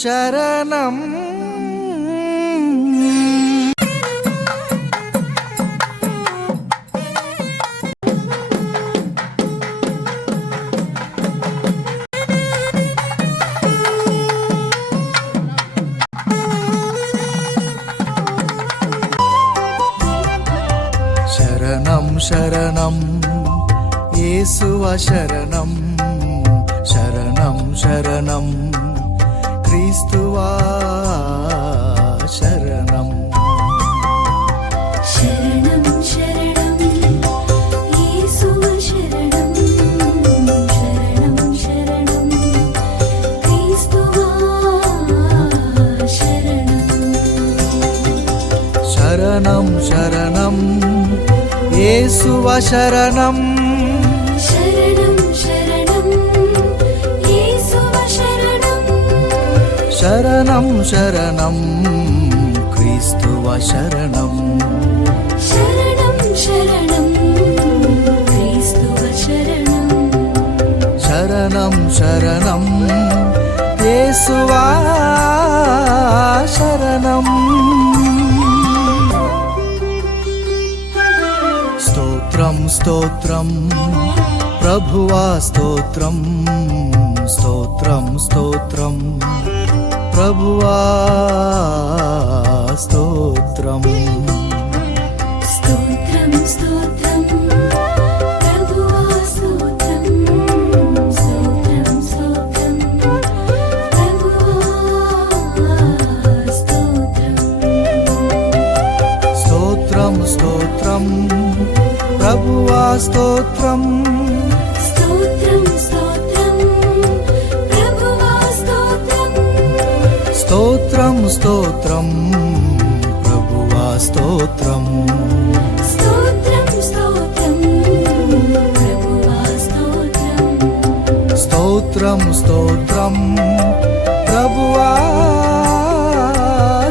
శరణం శరణం శరణం యేసువ శరణం శరణం శరణం క్రీస్తువా శరణం శరణం శరణం యేసువ శరణం శరణం శరణం క్రీస్తువా శరణం శరణం శరణం యేసువ శరణం శరణం శరణం యేసువ శరణం శరణం శరణం క్రీస్తువ శరణం శరణం శరణం క్రీస్తువ శరణం శరణం శరణం యేసువా శరణం స్తోత్రం స్తోత్రం ప్రభువా స్తోత్రం స్తోత్రం స్తోత్రం ప్రభువా స్తోత్రం స్తోత్రం స్తోత్రం ప్రభువా స్తోత్రం స్తోత్రం స్తోత్రం ప్రభువా స్తోత్రం స్తోత్రం స్తోత్రం ప్రభువా స్తోత్రం స్తోత్రం స్తోత్రం ప్రభువా స్తోత్రం స్తోత్రం స్తోత్రం ప్రభువా స్తోత్రం స్తోత్రం స్తోత్రం ప్రభువా స్తోత్రం స్తోత్రం స్తోత్రం ప్రభువా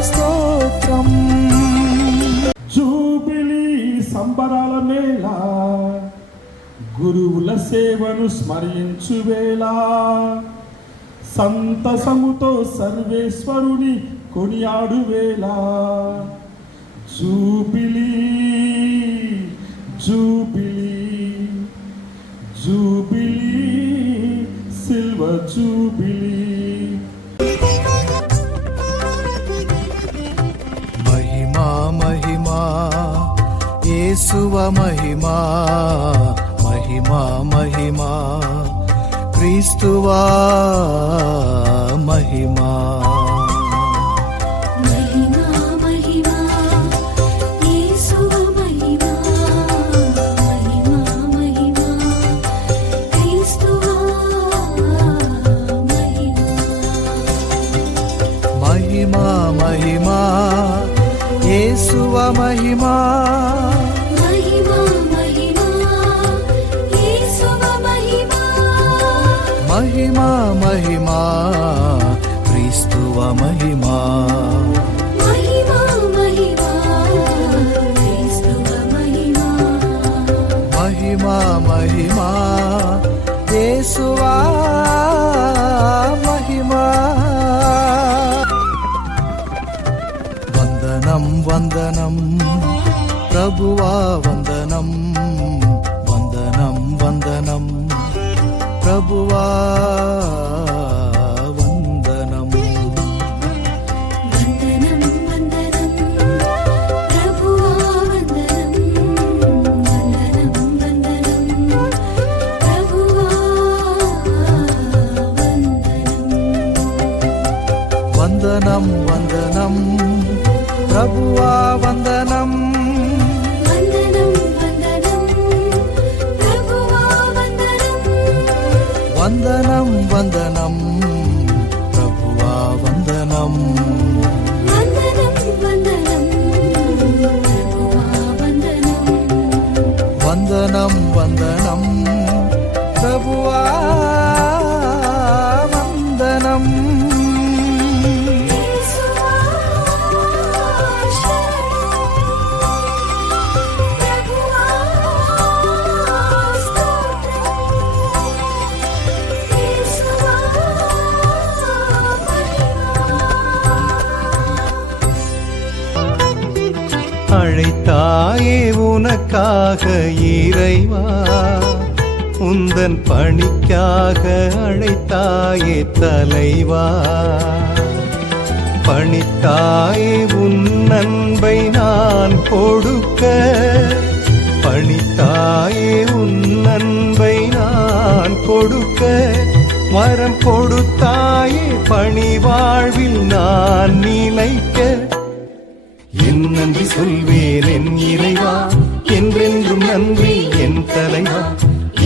స్తోత్రం జూబిలీ సంబరాల మేళ గురువుల సేవను స్మరించు వేళ సంతసముతో సర్వేశ్వరుని కొనియాడు వేళ jubilee jubilee jubilee silver jubilee మహిమా మహిమా యేసువ మహిమా మహిమా మహిమా క్రీస్తువా మహిమా మహిమా మహిమా యేసువ మహిమా మహిమా మహిమా క్రీస్తువా మహిమా మహిమా యేసువ మహిమా మహిమా మహిమా యేసువ మహిమా మహిమా మహిమా క్రీస్తువ మహిమా మహిమా మహిమా క్రీస్తువ మహిమా మహిమా మహిమా యేసువా మహిమా వందనం వందనం ప్రభువా వందనం వందనం వందనం ప్రభువా వందనం వందనం వందనం ప్రభువా వందనం వందనం వందనం ప్రభువా వందనం వందనం వందనం ప్రభువా వందనం వందనం వందనం ప్రభువా వందనం వందనం వందనం ప్రభువా వందనం వందనం వందనం ప్రభువా వందనం వందనం వందనం ప్రభువా వందనం యేసువా శరణం ప్రభువా స్తోత్రం యేసువా మహిమా அழைத்தாயே உனக்காக இறைவா, உந்தன் பணிக்காக அழைத்தாயே தலைவா. பணித்தாயே உன் அன்பை நான் கொடுக்க, பணித்தாயே உன் அன்பை நான் கொடுக்க, வரம் கொடுத்தாயே பணி வாழ்வில் நான் நிலைக்க. என் நன்றி சொல்வேன் என் இறைவா, என்றென்றும் நன்றி என் தலைவா.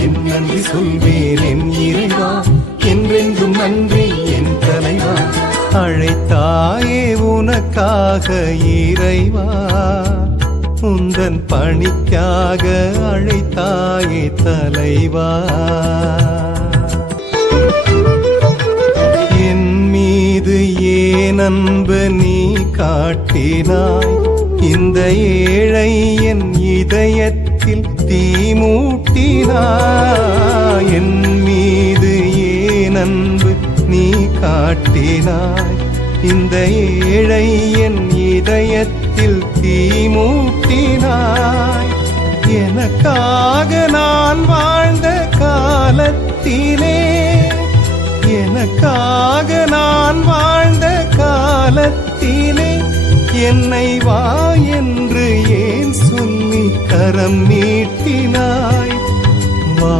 என் நன்றி சொல்வேன் என் இறைவா, என்றென்றும் நன்றி என் தலைவா. அழைத்தாயே உனக்காக இறைவா, உந்தன் பணிக்காக அழைத்தாயே தலைவா. என் மீது ஏன் அன்பு நீ காட்டினாய், இந்த ஏழை என் இதயத்தில் தீ மூட்டினாய். என் மீது ஏன் அன்பு நீ காட்டினாய், இந்த ஏழை என் இதயத்தில் தீ மூட்டினாய். எனக்காக நான் வாழ்ந்த காலத்திலே, எனக்காக நான் வாழ்ந்த காலத்திலே, என்னை வா என்று ஏன் சொல்லி கரம் நீட்டினாய், வா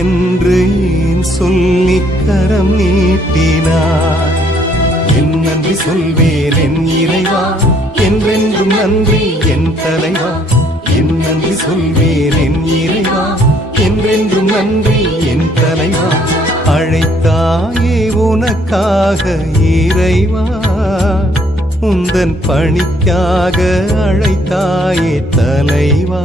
என்று ஏன் சொல்லி கரம் நீட்டினாய். என் நன்றி சொல்வேன் என் இறைவா, என்றென்றும் நன்றி என் தலைவா. என் நன்றி சொல்வேன் என் இறைவா, என்றென்றும் நன்றி என் தலைவா. அழைத்தாயே உனக்காக இறைவா, உந்தன் பணிக்காக அழைத்தாயே தலைவா.